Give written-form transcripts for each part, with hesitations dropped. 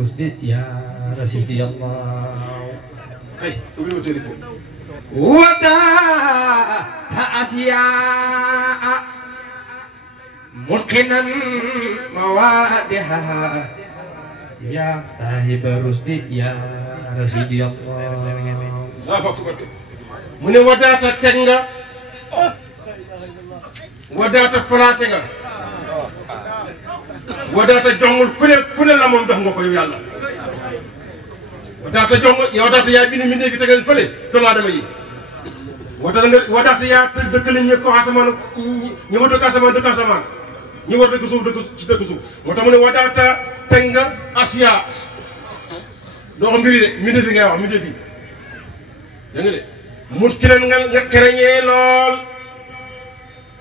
يا رسول الله وداع أشياء ملقنا موادها يا صاحب الرشد يا رسول الله من وداع تنغا وداع بلاسنغا wadaata jongul ku ne la moom dox nga ko yow yàlla wadaata jong wadaata yaa bi ne mi fi tegal fële doomu aadama yi wadaata yaa dëkk la ñëpp ko asamaan ñu ma dëkk asamaan ñu war dëkk suuf ci dëkk suuf moo tax mu ne wadaata teg nga asiya doo xam mbiri de mi fi ngay wax mi fi dégg nga de mut ki leen nga kereñee lool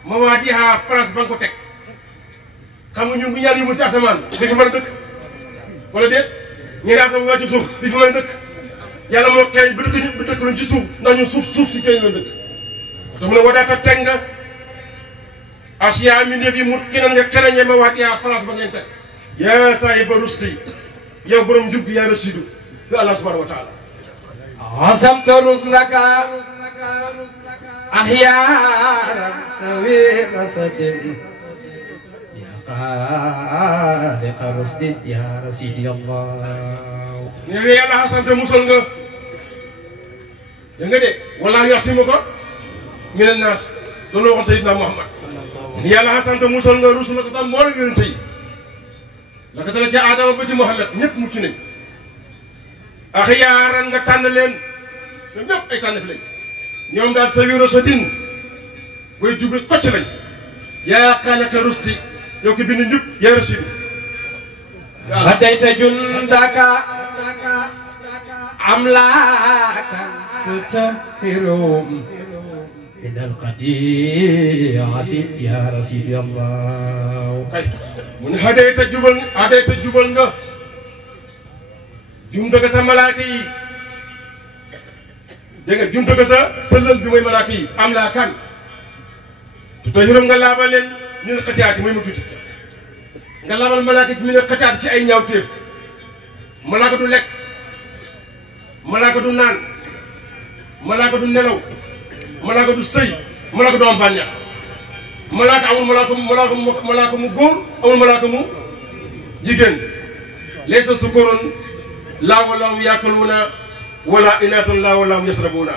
ma waa di ha place ba nga ko teg xam nga ñun bu ñaar yi mu ci asamaan di fi mën a dëkk wala déet ñeenti asamaan waa ci suuf di fi mën a dëkk yàlla moo xeeñ ba dëkk luñ ci suuf ndax ñun suuf si seen la dëkk te mu ne wadaata teg nga asiya mi ne fi mu keneen nga xereñe ma waat yaa place ba ngeen teg yaa saahiba rusdi yow borom njub yaa rasidu bi Allah subhanahu wa taala asamta ruslaka ahyaaran sawiqa sadin خالق رشد يا رسول الله ني يالا حسن مسل nga nga de wala yasimuka min الناس lolu wax sayyidina Muhammad ni yalla hasan te musal nga rusul ko sam mo yonent yi la ka dala ci Adama ba ci Muhammad ñepp mucc nañ akhyaaran nga tan leen ñepp ay tan fi lañ ñoom daal sawiru sadin boy jubi xocc lañ ya khalaqa rusdi yow ki bind njub yaa rasidu hadayta jundaka amlaaka tutahirum min alqati'ati ya rasidi allah kay mun hadayta jubal nga jumtaka sa malaaka yi dégg nga jumtaka sa lël bi mooy malaaka yi amlaakan tutahirum nga laaba leen min xatiyaati mooy ma tuuti nga labal malaaka ci min xatiyaati ci ay ñaawteef malaaka du lekk malaaka du naan malaaka du nelaw malaaka du sëy malaaka du am bànneex malaaka amul malaaka mu góor amul malaaka mu jigéen laysa sukurun laa wala hum yaakuluuna wala inaasun laa wala hum yasrabuuna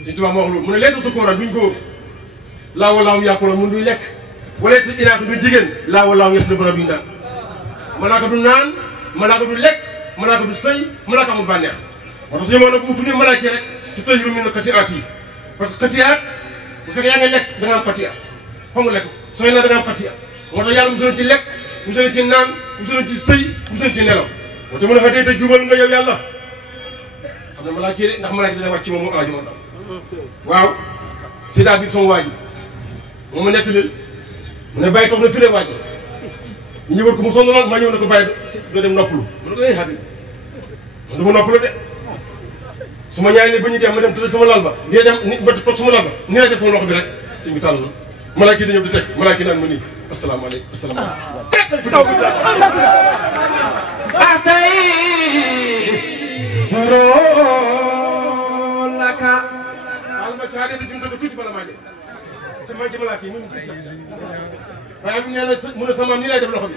si tubaab moo wax loolu mu ne laysa sukuran duñ góor laa wala hum yaakuluuna mun duñ lekk wala su inaas du jigéen laa wala yes na bana duñ daan malaaka du naan malaaka du lekk malaaka du sëy malaaka amul bànneex moo tax suñu moo nag bu tuddee malaaka rek ci tëjru min xatiyaat yi parce que xatiyaat bu fekkee yaa ngi lekk da nga am xatiya foo nga lekk sooy naan da nga am xatiya moo tax yàlla musul ci lekk musul ci naan musul ci sëy musul ci nelaw moo tax mu ne fa dee te jubal nga yow yàlla xam ne malaaka yi ndax malaaka dina wàcc ci moom mu aaju moom waaw sida bi sama waa ji moom ma nekk lil mu ne bàyyi toog na fii waaj ñu wër ko mu sonn lool maa ñëw ne ko bàyyi doo dem noppalu mu ne ko Habib man du ma noppalu de su ma ñaanee ba ñu dem ma dem tëdd sama lal ba ngay dem ni ba toog sama lal ba ni lay def sama loxo bi rek si bi tànn na malaaka yi di ñëw di teg malaaka yi naan ma nii asalaamaaleykum asalaamaaleykum atay laka alma caade di jumta ko tuuti bala maa ñëw te man ci malaaka yi mu ngi sax waaye bu ñu nee mu ne sama nii lay def loxo bi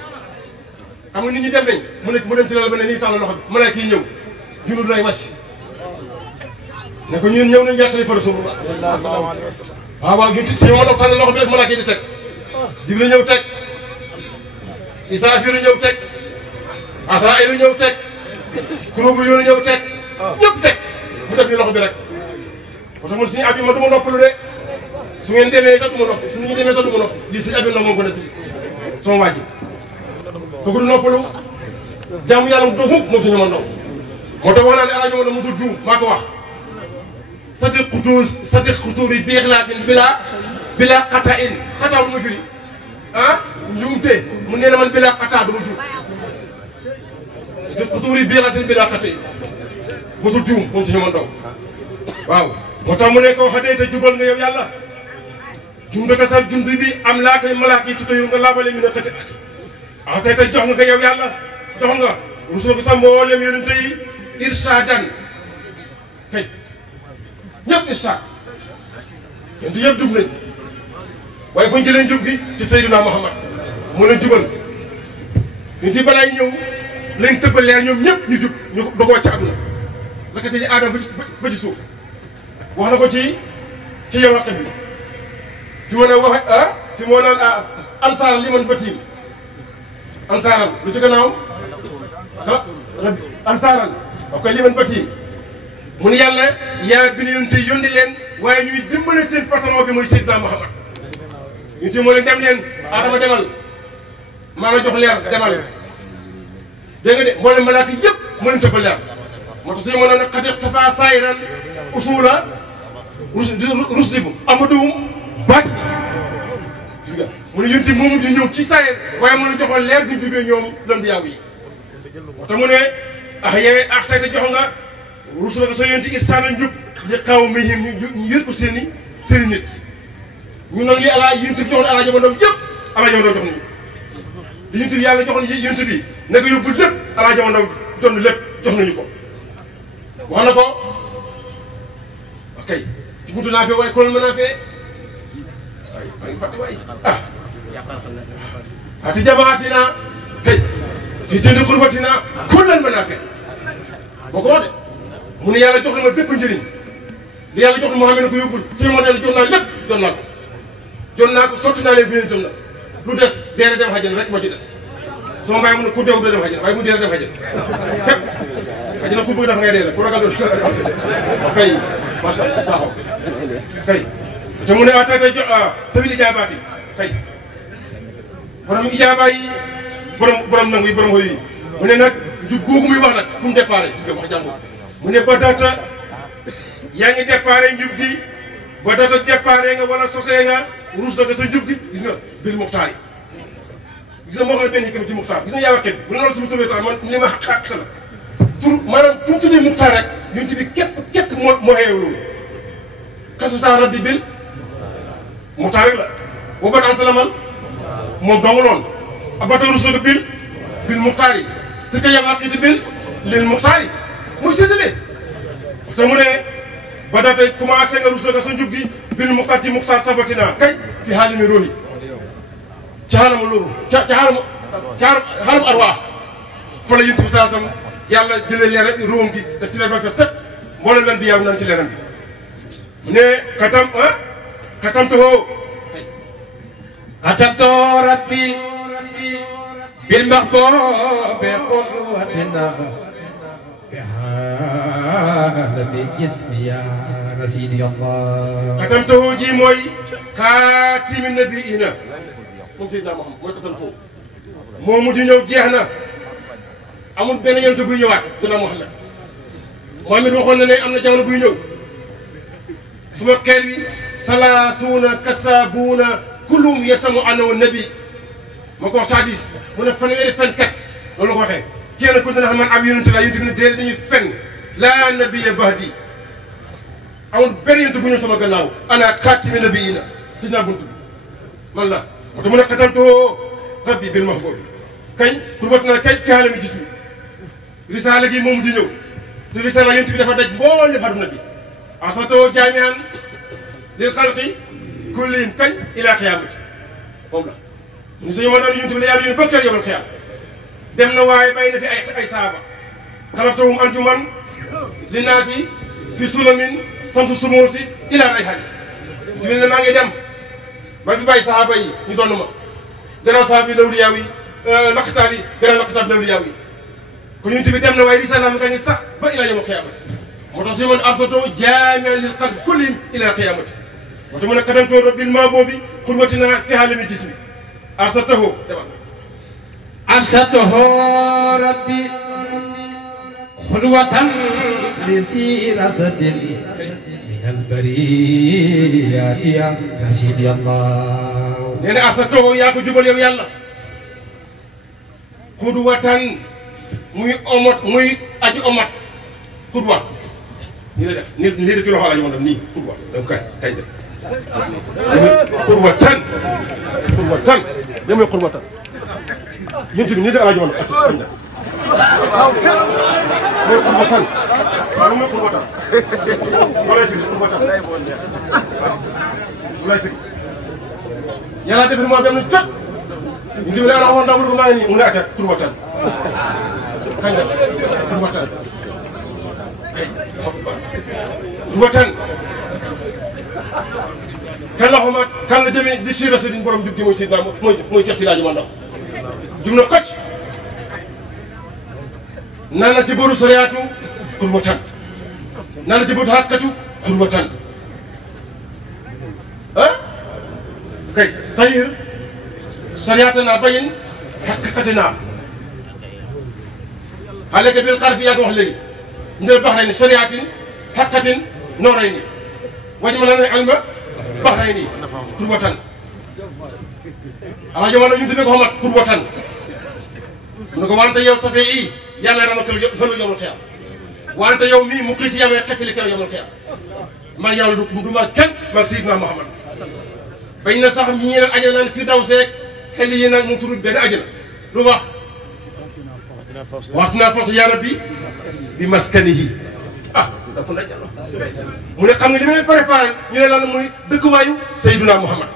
xam nga nit ñi dem nañ mu dem ci loolu ba ne nii tàll loxo bi malaaka yi ñëw junul lay wàcc ne ko ñun ñëw nañ jàttali fa Rasulullah waaw waaw gi si ma doog tànn loxo bi def malaaka yi di teg Jibril ñëw teg Israafil ñëw teg Asraayil ñëw teg kuréel yoonu ñëw teg ñëpp teg mu def nii loxo bi rek parce que man suñu ab yi ma du ma noppalu de su ngeen demee sax du ma noppi su ñu demee sax du ma noppi lii si abi ndox moom ko nekk sama waaj kooku du noppalu jaamu yàlla mu doog mukk moom suñu man ndaw moo tax wax naa ne El Hadj Omar mosul juum maa ko wax sati xutuur yi bi ixlaasin bila xata in xataa du ma firi ah njuumte mu nee na man bila xataa du ma juum sati xutuur yi bi ixlaasin bila xata in mosul juum moom suñu man ndaw waaw moo tax mu ne ko xadee te jubal nga yow yàlla jumdaka sa jundu bi am laaka malaaka yi ci tëyu nga laabale mi ne xëti at tey jox nga ko yow yàlla jox nga rusul ko sa mboolem yonente yi irsaadan kay ñëpp irsaad yonente yëpp jub nañ waaye fu ñu jëlee jub gi ci Seydina Muhammad moo leen jubal yonente yi balaay ñëw lañ tëbbal leer ñoom ñëpp ñu jub ñu doog a wàcc àdduna la ko tëjee aadama ba ci suuf wax na ko ci yow raqib bi fi ma ne wax fi moo naan ansaaral li man bëtiim ansaaral lu ci gannaaw ansaaral ok li man bëtiim mu ne yàlla yaa bi yonent yi yónni leen waaye ñuy dimbale seen patron bi mooy Seydina Muhammad yonent yi moo leen dem leen Adama demal maa la jox leer demal dégg nga de moo leen malaaka yëpp moo leen tëbbal leer moo tax suñu mën a nag xati tafa saayiran usula rusdibu amaduum baati gis nga mu ne yonent moomu di ñëw ci saayir waaye mu ne joxoon leer bi jógee ñoom lëm bi yaaw yi moo tax mu ne yee tey te jox nga rusula ko sa yonent irsaana njub li xaw mihim ñu yër ko seeni nit ñu nag li ala yonent joxoon ala jamono yëpp ala jamono jox nañu li yonent bi yàlla joxoon yonent bi ne ko yóbbu lépp ala jamono jonn lépp jox nañu ko wax na ko ok ci buntu naa fee waaye kon mën naa fee waaye maa ngi fàtte waay ati jamaatina kay si jëndi xurbatina kullan mën naa fee boo ko wax de mu ne yàlla jox na ma bépp njëriñ li yàlla jox na Muhammad ne ko yóbbul si ma ne jot naa lépp jot naa ko sotti naa leen bi tam la lu des deere dem xajana rek moo ci des soo mbaay mu ne ku deew doo dem xajana waaye bu deere dem xajana képp xajana ku bëgg def ngay dee la ku ragal doo kay macha allah saxo kay te mu ne tey jox sabil ijaabaati kay borom ijaaba yi borom nangu yi borom xoy yi mu ne nag jub googu muy wax nag fu mu départ gis nga wax jàngu mu ne ba data yaa ngi départ njub gi ba data départ nga wala sosee nga ruus na ko sa njub gi gis nga bil muxtaar yi gis nga moo xam ne benn xikam ci muxtaar gis nga yaa waxee bu la loolu suñu tëbee tax man li ma xaq la tur maanaam fu mu tuddee muxtaar rek yonent bi képp moo xeew loolu xasasa rabbi bil muxtaar rek la boo bat an salamal moom dong lool abata rusul bil muxtaar yi te ka yaa waxiti bil lil muxtaar yi muy séddale te mu ne ba daa tey commencé nga rusul ko sa njub gi bil muxtaar ci muxtaar sabatina kay fi xaalimi rohi ci xaalama loolu xaalama arwaax fa la yonent bi saa sam yàlla jëlee leer rek róom gi daf ci leer ba fees tëpp mboolem leen bi yaaw nan ci leeram bi mu ne xatamtuhoo rabbi bil maxboobi qudwatina fi xaalami jismi ya rasidi allah xatamtuhoo ji mooy xaatimi nabiina moom Seydina Muhammad mooy xatamtuhoo moo mujj ñëw jeex na amul benn yonent buy ñëwaat dina Muhammad Muhammad waxoon na ne am na jamono buy ñëw suma xeer wi salaasuuna kasaabuuna kulluhum yasamu annahu nabi ma ko wax ci hadis mu ne fanweeri fenkat loolu ko waxee kenn ku dina xam man ab yonent la yonent bi ne déedéet dañuy fen laa nabiyya ba'di amul benn yonent bu ñëw sama gannaaw ana xaatimi nabiyyiina ci naa buntu bi man la moo tax mu ne xatamtoo rabbi bil mahbuub kañ pour naa kañ fi xaalami gis mi risaala gi moom di ñëw te risaala yonent bi dafa daj mboolem àdduna bi asatoo jaami'an lil xalqi kullihim kañ ilaa xiyaamati moom la ñu suñu ma doon yonent bi la yàlla yónni ba kër yomal xiyaam dem na waaye bàyyi na fi ay saaba xalaftahum anjuman linnaasi fi sulamin sant sumuusi ilaa rayhaani ci ne maa ngi dem ba fi bàyyi saaba yi ñu doon ma gannaaw saaba yi lawliyaaw yi laqitaab yi gannaaw laqitaab lawliyaaw yi kon yonent bi dem na waaye risaala mi ka ngi sax ba ilaa yomal xiyaamati moo tax suñu mën arsatoo jaami'an lil xalqi kullihim ilaa xiyaamati moo tax mu ne xatamtoo rabbil mahbuubi qudwatina fi xaalami jismi arsatahu rabbi qudwatan li siratin min albariyati ya rasidi allah nee na arsatahu yaa ko jubal yow yàlla qudwatan muy omat muy aji omat qudwa nii la def nii def ci loxo la ñu mën a def nii qudwa donc kay def qudwatan demee qudwatan yéen tamit nii de El Hadj Omar mooy kurbatan waaw mooy kurbatan walay fi kurbatan waaw walay fi yàlla def moo dem na jot ñu ci la waxoon ndaw lu maa ngi nii mu ne acca kurbatan kañ la kurbatan kurbatan kan la xuma kan la jëmee di siira sëriñ borom jub gi mooy Seydina mooy Cheikh Siraaji Mandaw jum na xocc naan na ci bëru soriyaatu kurbatan naan na ci bëru xàqatu kurbatan ah kay tayir soriyaatana bayin xaqiqatina xaaleka bil xarfi yaa ko wax léegi ndel baxrayni soriyaatin xaqatin noorayni waj ma lana alma baxrayni kurbatan ala jamono ñu tuddee ko xamat kurbatan mu ne ko wante yow safee i yamee ramatal xëlu yomul xeer wante yow mii mu xisi yamee xeccali kër yomul xeer man yàlla du ma kenn man Seydina Muhammad bañ na sax ñi nag ajana naan fi daw seeg xel yi nag mu tudd benn ajana lu wax waxtu naa force yaa rabbi bi maskanihi ah da ko ndaj mu ne xam nga li ma leen préparé ñu ne lan muy dëkkuwaayu Seydina Muhammad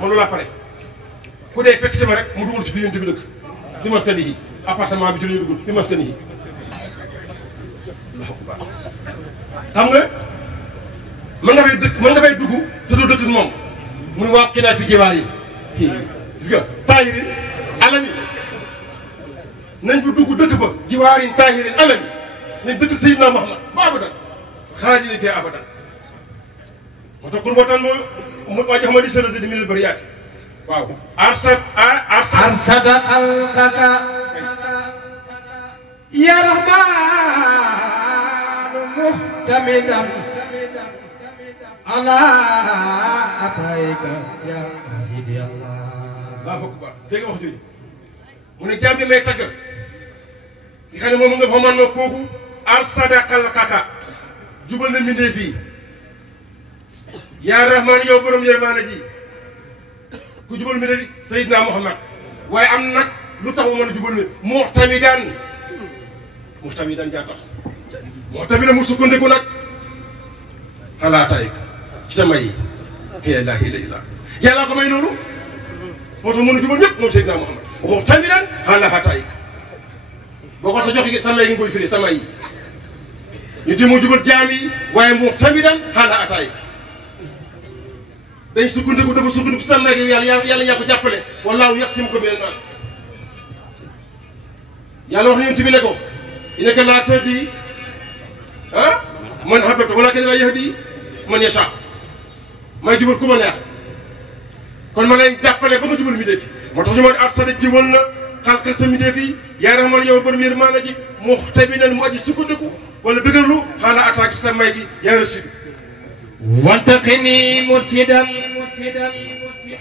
man loolu laa pare ku dee fekk sama rek mu dugal ci fi yonent bi dëkk bi maskanihi appartement bi ci la ñu dugul bi maskanihi xam nga mën nga fay dugg te doo dëkk moom mu ne waa kii naa fi jiwaar yi gis nga taahirin alami nañ fa dugg dëkk fa jiwaarin taahirin alami nañ dëkk Seydina Muhammad ba abadan xaajini fee abadan moo tax kurbatan moo waa jox ma di sërësi di minal bariyaati waaw arsada xalqaka ya rahmanu muhtamidan ala atayka ya sidi Allah Allahu akbar dégg nga wax jooju mu ne jàmm bi may tagg ki xam ne moom nga xaman na kooku arsada xalqaka jubal na mbindee fii yaa rahmaan yow borom yërmaane ji ku jubal mbindee fi Seydina Muhammad waaye am nag lu tax mu mën a jubal mi muhtamidan jaa tax muhtamidan mu sukkandiku nag xalaatayk ci sa may yi la ilaha illallah yàlla ko may loolu moo tax mën a jubal ñëpp moom Seydina Muhammad muhtamidan xalaatayk boo ko sa joxe sa may ngi koy firi sa may yi ñu ti mu jubal jaam yi waaye muhtamidan xalaatayk dañ sukkandiku dafa sukkandiku sa may gi yàlla yaa ko jàppale wallaahu yaxsimuka mina naas yàlla wax na yonent bi ne ko innaka laa tahdi man ahbabta walaakinna Allaaha yahdi man yashaa may jubal ku ma neex kon ma lay jàppale ba nga jubal mi def moo tax ñu ma arsada jiwal na xalqal sa mi def yi yaa rahmaan yow borom yërmaande ji muhtamidan mu aji sukkandiku wala dëgërlu xaala attaque sa may gi yaa rasiid وانتقني مرشدا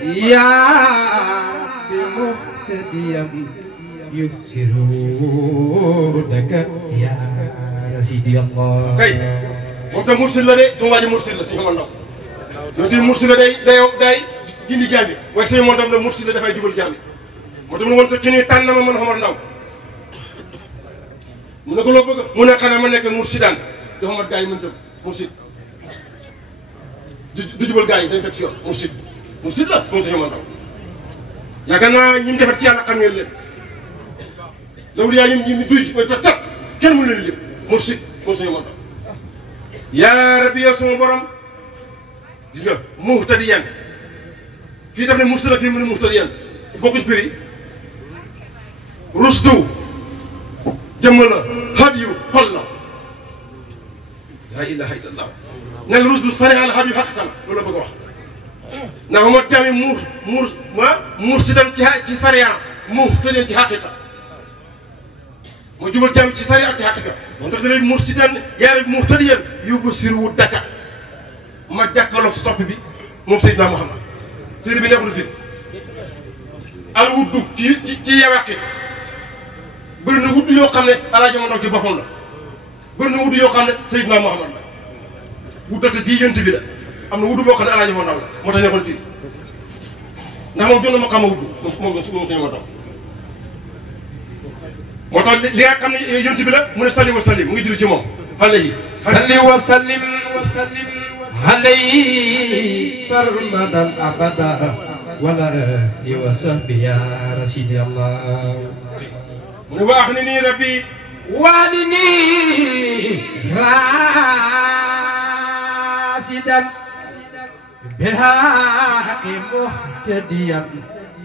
يا رب مهتديا يبصر لك يا رسيدي الله kay moom tam mursid la de sama waa ji mursid la si nga mën ndaw ñoo ti mursid la day gindi jaam yi waaye suñu moom tam la mursid la dafay jubal jaam yi moo tax mu wante ci ni tànn ma mën xamar ndaw mu ne ko loo bëgg mu ne xanaa ma nekk mursidaan di xamat gaa yi mën tam mursid du jubal gaa yi dañ fekk si yoon mursid la moom suñu mën ndaw yaakaar naa ñi mu defar ci yàlla xam ngeen leen loolu yaa ñi duy mooy fex tat kenn mënu leen lépp mursid moom suñu mën ndaw yaa rabbi yow sama borom gis nga muhtadiyan fii daf ne mursid la fii mu ne muhtadiyan bokkuñ prix rusdu jëmm la hadiyu xol la laa ilaha illallah nel rusdu sariya la hadiyu xaqiqa la loolu la bëgg a wax ndax ma jaami mursidan ci sariya muhtadiyan ci xaqiqa moo jubal jaami ci sariya ak ci xaqiqa moom tax dana mursidan yaa rabbi muhtadiyan yubsiru daka ma jàkkaloo stopp bi moom Seydina Muhammad téere bi nekkul fi al wuddu ci yawaqi bëri na wudd yoo xam ne alaaji ma ndaw ci boppam la bëri na wudd yoo xam ne Seydina Muhammad la wudd ak gii yënt bi la am na wudd boo xam ne alaaji ma ndaw la moo tax nekkul fii ndax moom jot na ma xam a wudd moom suñu ma ndaw moo tax li nga xam ne yonent bi la mu ne salli wa sallim mu ngi julli ci moom alayhi salli wa sallim alayhi sarmadan abada wala li wa sahbi ya rasidi allah mu ne waax ni nii rabbi waadini rasidan bilhaqi muhtadiyan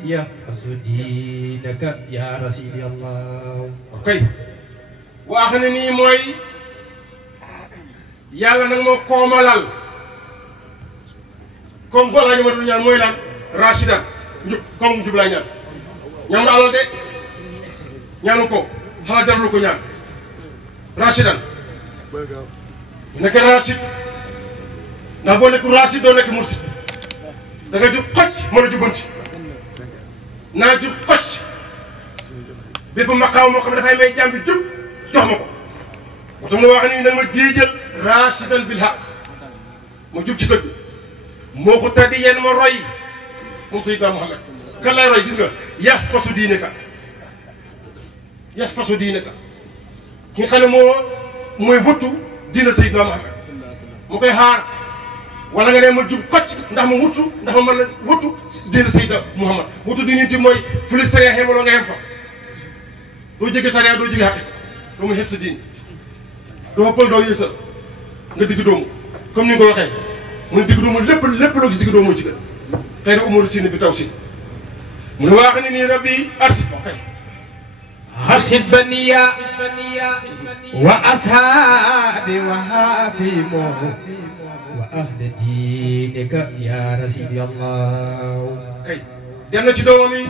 yahfazu dinaka ya rasidi allah ok waax ni nii mooy yàlla nag moo koomalal comme bu alaaji ma du ñaan mooy lan rasidan njub comme njub laa ñaan ñaan na alal de ñaanu ko xala jarlu ko ñaan rasidan nekk rasid ndax boo nekk rasid doo nekk mursid da nga jub xocc mën a jubanti naa jub xocc bépp maqaaw moo xam ne dafay may jàmm bi jub jox ma ko waxtu mu wax ni nag ma géejal rasidan bil haq ma jub ci dëgg moo ko taddi yéen ma roy moom Seydina Muhammad kan lay roy gis nga yahfasu diinaka yahfasu diinaka ki nga xam ne mooy wëttu diina Seydina Muhammad mu koy xaar wala nga ne ma jub xocc ndax ma wuttu ndax ma mën a wëttu diina Seydina Muhammad wuttu diina ti mooy fu li sariya xemaloo nga yem fa doo jege sariya doo jege xaqi doo mu xef sa diin doo pël doo yësal nga digg doomu comme ni nga ko waxee mu ne digg doomu lépp loo gis digg doomu ci gën xëy na umuru sine bi taw si mu ne waax ni nii rabbi arsi ok arsid baniya wa ashabi wa hafimo wa ahli dinika ya rasidi allah kay dem na ci doomam yi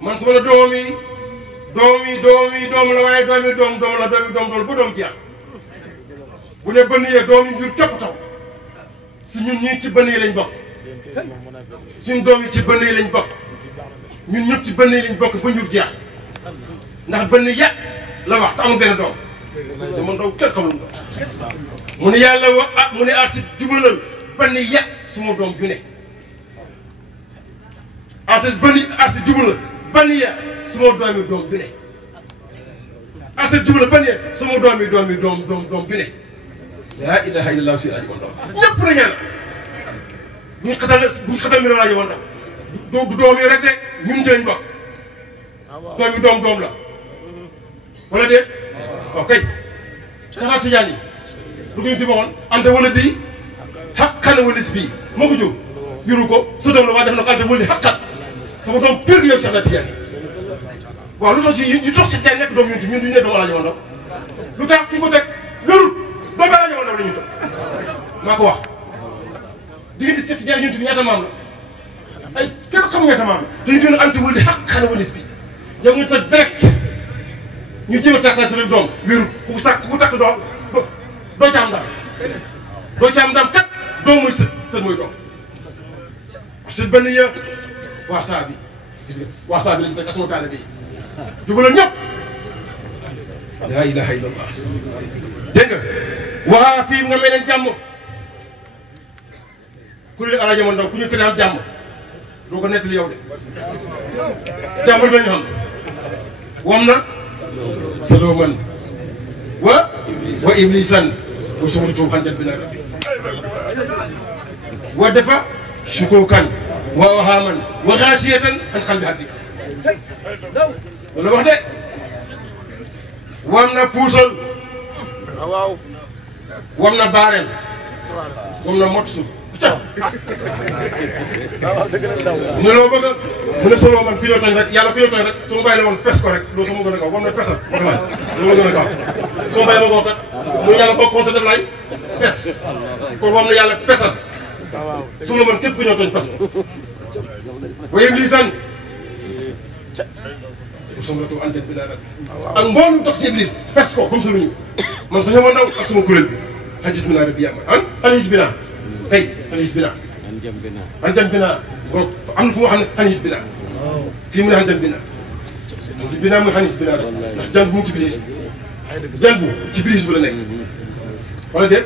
man su ma la doom la waaye doom la ba doom jeex bu ne bënn yee doom yi njur képp taw si ñun ñii ci bënn yi lañ bokk suñu doom yi ci bënn yi lañ bokk ñun ñëpp ci bënn yi lañ bokk ba njur jeex ndax bënn ya la wax te amul benn doom sama ndaw kenn xamul doom mu ne yàlla wax ah mu ne arsi jubalal bënn ya suma doom ju ne arsi jubalal bënn ya suma doomi doom ju ne arsi jubalal bënn ya suma doomi doom ju ne laa ilaha illallah si rajo Wandaw ñëpp la ñaan bu ñu xatal mi rajo Wandaw du doom yi rek de ñun ci lañ bokk doom la wala déet ok saxaat tijaan yi lu ko ñu waxoon ante wala di xaqan walis bii moo ko jóg biru ko sa doom la waa def na ko ante wala di xaqan sama doom pire gi yow saxaat tijaan yi waaw lu tax si ñu tox si tey nekk doom ñun duñu ne doomu rajo Wandaw lu tax fi ko teg wérul doomu rajo Wandaw la ñu toog maa ko wax diggante seet si ñaari ñun bi ñaata maam la ay kenn xamu ñaata maam la dañu doon ante wala di xaqan walis bi yow nga sa direct ñu jéem a tàkkal sa doom wéeru ku takk doom doo ci am ndam kat doom mooy sët mooy doom parce que benn yë waa saa bi gis nga waa saa bi lañ ci teg asuma taale bi jubaloon ñëpp laa ilaha illallah dégg nga waa fii nga may leen jàmm kuréel Alaaji Wandaw ku ñu tëddee am jàmm doo ko nettali yow de jàmm rek la ñu xam wam na Saloman wa iblisan wa sumritu hanjat bina rabbi wa dafa shukukan wa wahaman wa ghashiyatan an qalbi habdika wala wax de wam na puusal wam na baarem wam na motsu mu ne loo bëgg mu ne solo man ku ñëw tooñ rek yàlla ku ñëw tooñ rek su ma bàyyi la woon pes ko rek loolu sama gën a gaaw ba mu ne pesal lu ma gën a gaaw su ma bàyyi ma ko kat mu yàlla bokk compte def lay pes kon wam na yàlla pesal su ma man képp ku ñëw tooñ pes ko waaye lii san sama la antenne bi laa rek ak mboolum dox ci Iblis pes ko comme suñu man sa sama ndaw ak sama kuréel bi an gis mi naa rek bi yàmma an gis bi naa tey anis bina anjan bina boo am na fu ma xam ne anis bina fii mu ne anjan bina anis bina muy anis bina rek ndax jan bu mu ci bilis jan bu ci bilis bu la nekk wala déet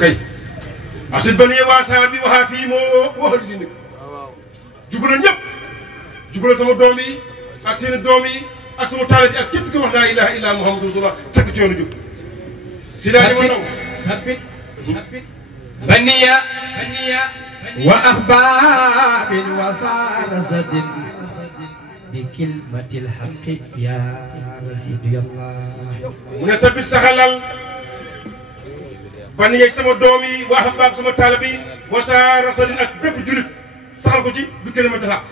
kay asit ba nii waasaa bi waxaa fii moo waxal di nekk jubala ñëpp jubala sama doom yi ak seen doom yi ak sama taala bi ak képp ki wax laa ilaha illa muhammadu rasulullah fekk ci yoonu jub si daa ji ma ndaw ثبت بنية وأخباب وسارسة بكلمة الحق يا رسول الله mu ne sabit saxalal ban yeeg sama doom yi wa ahbaab sama taalibe yi wasa rasadin ak bépp julit saxal ko ci bi kalimatul haq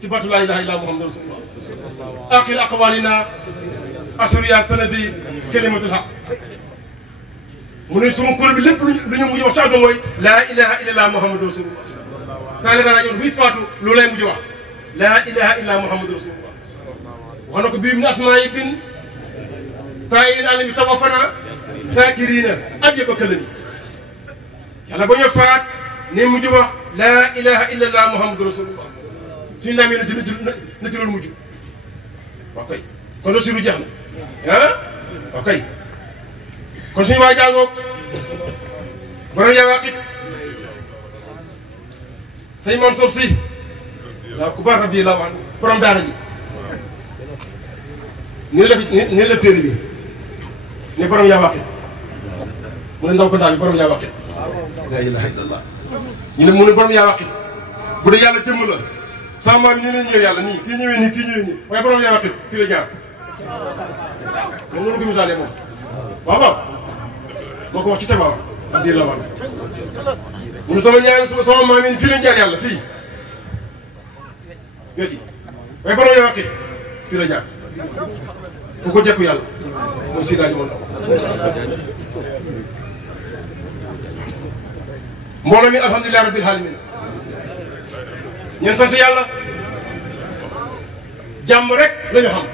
ci baatu laa ilaha illa muhammadu rasulullah aqil aqwalina asuriya sanadi kalimatul haq mu ne suma kuréel bi lépp lu ñu mujj wax ci àdduna mooy laa ilaha illa muhammadu rasulullah taalibe naa yoon buy faatu loolu lay mujj wax laa ilaha illa muhammadu rasulullah wax na ko bii min asmaa bin kaay naa mi tawaffana saakiriina ajaba kalami yàlla ba ñu faat ne mujj wax laa ilaha illa allah muhammadu rasulullah suñu naamee na ci loolu mujj ok kon rasiru jeex na ah ok kon suñu waa jàngoog borom yaa waaqit sëñ Mansour Sy waaw ku baax radiyallahu anhu borom daara ji nii la téere bi ne borom yaa waaqit mu ne ndaw ko daal borom yaa waaqit la ilaha illallah ñu ne mu ne borom yaa waaqit bu dee yàlla jëmm la sama maam yi nii la ñëwee yàlla nii kii ñëwee nii kii ñëwee nii waaye borom yaa waaqit fii la jaar moom noonu ko misaalee moom waaw waaw moo ko wax ci tabax di la wax mu ne sama ñaari sama maam yi fii lañ jaar yàlla fii wet yi waaye borom yaa waaqit fii la jaar ku ko jekku yàlla mooy si daañu mën mbooloo mi alhamdulilah rabbil alamin ñeen sant yàlla jàmm rek la ñu xam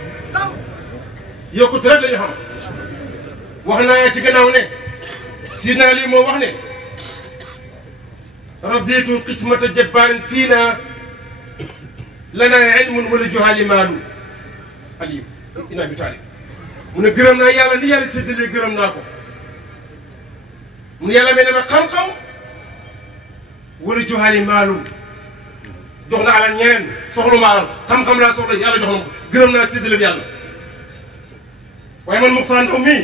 yokkute rek la ñu xam wax naa ci gannaaw ne si naa lii moo wax ne raditu qismata jabbaarin fii naa lanaa ilmun wala juhaali maalu aliyu ina bi taalib mu ne gërëm naa yàlla ni yàlla séddalee gërëm naa ko mu ne yàlla may na ma xam-xam wala juhaali maalum jox na alal ñeneen soxlu ma alal xam-xam laa soxla yàlla jox na ko gërëm naa séddale bi yàlla waaye man Muxtaar Ndaw mii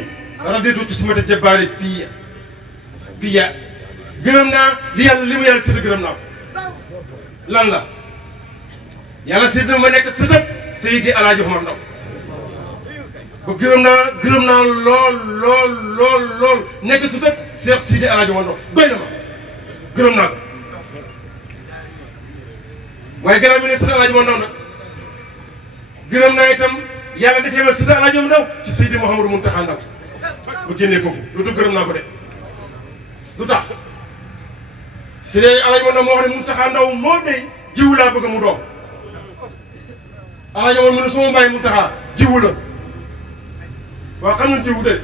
raditu qismata jabbaari fiya gërëm naa li mu yàlla sédd gërëm naa ko lan la yàlla sédd ma nekk sëtëb Seydi Alaaji Omar Ndaw ba gërëm naa lool nekk sëtëb Cheikh Seydi Alaaji Omar Ndaw doy na ma gërëm naa ko waaye gannaaw mi ne sëtëb Alaaji Omar Ndaw nag gërëm naa itam yàlla defee ma sëtëb Alaaji Omar Ndaw ci Seydi Mouhamadou Mountakha Ndaw ba génnee foofu lu tax gërëm naa ko de lu tax Seydi Alaaji Omar Ndaw moo wax ne Mountakha Ndaw moo dey jiwu laa bëgg mu doom Alaaji Omar mu ne sama mbaay Mountakha jiwu la waaw xam nañ jiwu de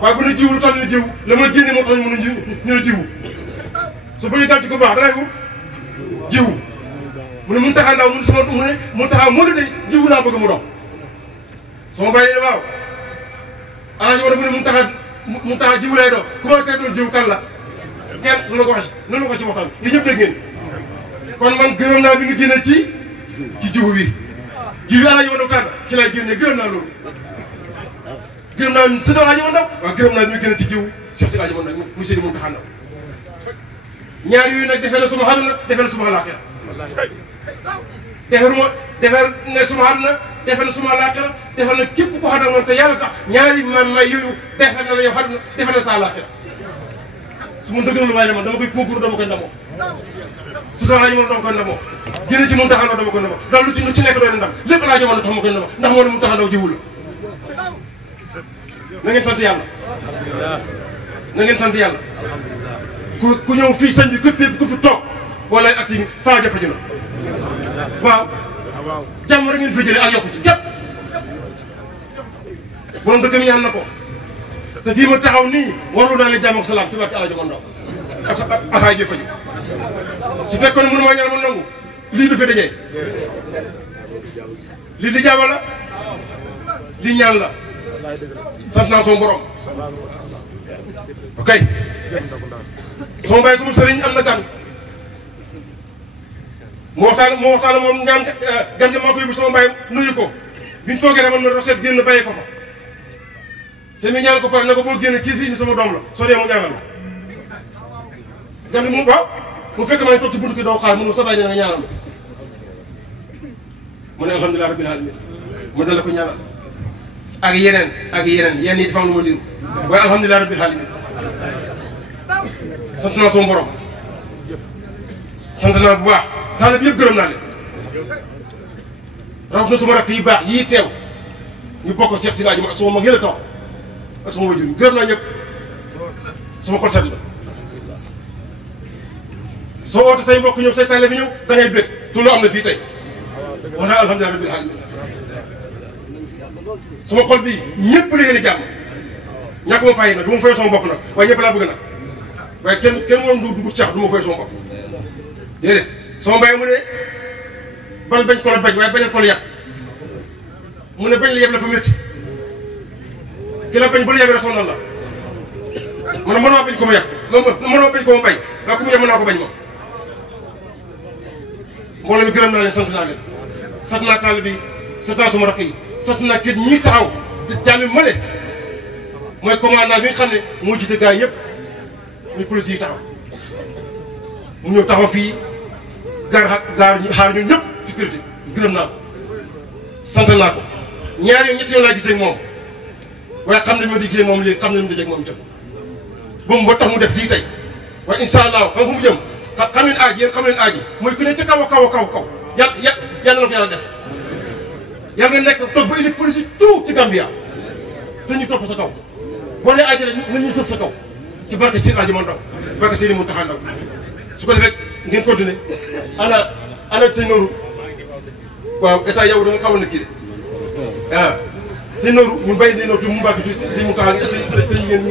waaye bu ne jiwu lu tax ñu ne jiwu la ma génne moo tax ñu mën a jiwu su bëggee gàncax gu baax dangay wut jiwu mu ne Mountakha Ndaw mu ne Mountakha moo la de jiwu laa bëgg mu doom sama mbaay ne waaw Alaaji Omar mu ne Mountakha jiwu lay doon ku ma koy doon jiwu kan la kenn lu la ko wax noonu la ko ci waxtaan li ñëpp dégg ngeen kon man gërëm naa bi nga génne ci jiwu bi jiwu Alaaji Omar Ndaw tànn ci lay génne gërëm naa loolu gërëm naa sëñ Alaaji Omar Ndaw waaw gërëm naa ñu gën a ci jiwu Cheikh Seydi Alaaji Omar Ndaw mu Seydi Mountakha Ndaw ñaar yooyu nag defee na suma àdduna defee na suma àllaaxira defar na suma àdduna defee na suma àllaaxira defar na képp ko xam ne moom te yàlla tax ñaari may yooyu defar na la yow àdduna defar na sa àllaaxira su ma dëgg la waaye man dama koy concours dama koy ndamoo sëñ Alaaji Omar dama koy ndamoo gën a ci Mountakha Ndaw dama koy ndamoo daal lu ci nekk doon ndam lépp Alaaji Omar tax ma koy ndamoo ndax moo ne Mountakha Ndaw jiwu la na ngeen sant yàlla na ngeen sant yàlla ku ñëw fii sëñ bi képp ku fi toog wala asini saa jafe na waaw jàmm rek ngeen fi jëlee ak yokku ci képp borom dëkk mi ñaan na ko te fii ma taxaw nii warul naa leen jàmm ak salaam ci barke Alaaji Omar Ndaw ak ay jëf su fekkoon ne mënu maa ñaan ma nangu lii du fi dajee lii di jàmm la lii ñaan la sant naa sama borom ok sama baay sama sëriñ am na gan moo waxtaan moom ñaan gan maa ko yóbbu sama mbaay nuyu ko biñ toogee rek man ma roset génn bàyyi ko fa seen i ñaan ko pare ne ko boo génn kii fii ni sama doom la soo dee mu ñaanal la gan gi mu waaw mu fekk maa ngi toog ci buntu ki doo xaar mu sa bàyyi nga ñaanal mu ne alhamdulilah rabbil alamin mu dal la ko ñaanal ak yeneen yenn yi dafa am lu ma liru waaye alhamdulilah rabbil alamin sant naa sama borom sant naa bu baax taalibe yëpp gërëm naa leen rawat na sama rakk yi baax yii teew ñu bokk Cheikh Sidi Hadji ak sama mag yële toog ak sama wajur gërëm naa ñëpp sama xol sedd na soo oote say mbokk ñëw say taalibe bi ñëw da ngay bëgg tu loo am na fii tey wax naa alhamdulilah rabbil alamin sama xol bi ñëpp la yéene jàmm ñàkk ma fay nag du ma fay sama bopp nag waaye ñëpp laa bëgg nag waaye kenn moom du dugg cax du ma fay sama bopp déedéet sama mbay mu ne bal bañ ko la bañ waaye bañal ko la yàq mu ne bañ la yeb la fa métti ki la bañ bu la yebee rek sonal la mu ne mënoo bañ ko ma yàq mënoo bañ ko ma bay waaye ku mu yeb mën naa ko bañ ma mbooloo mi gërëm naa leen sant naa leen sant naa taal bi sant naa suma rakk yi sant naa kit ñi taxaw jaami male mooy commandant bi nga xam ne moo jiite gars yëpp ñu police yi taxaw mu ñëw taxaw fii gaar xaar ñun ñëpp sécurité gërëm naa ko sant naa ko ñaar yoon ñetti yoon laa gisee moom waaye xam nañ ma di gisee moom léegi xam nañ ma dajeeg moom itam boobu ba tax mu def lii tey waaye incha allah xam fu mu jëm xam leen aaj yéen xam leen aaj yi mooy ku ne ca kaw a kaw yàlla na ko yàlla def yàlla nga nekk toog ba indi police yi tout ci Gambia te ñu topp sa kaw boo nee aaj rek nañ ñu sës sa kaw ci barke Seydi Hadji Ndaw barke Seydi Mountakha Ndaw su ko defee ngeen continuer ana sëñ Nooru waaw esa yow da nga xawoon na kii de waaw sëñ Nooru ñu bàyyi sëñ Nooru mu mbàkk ci sëñ Mountakha sëñ ngeen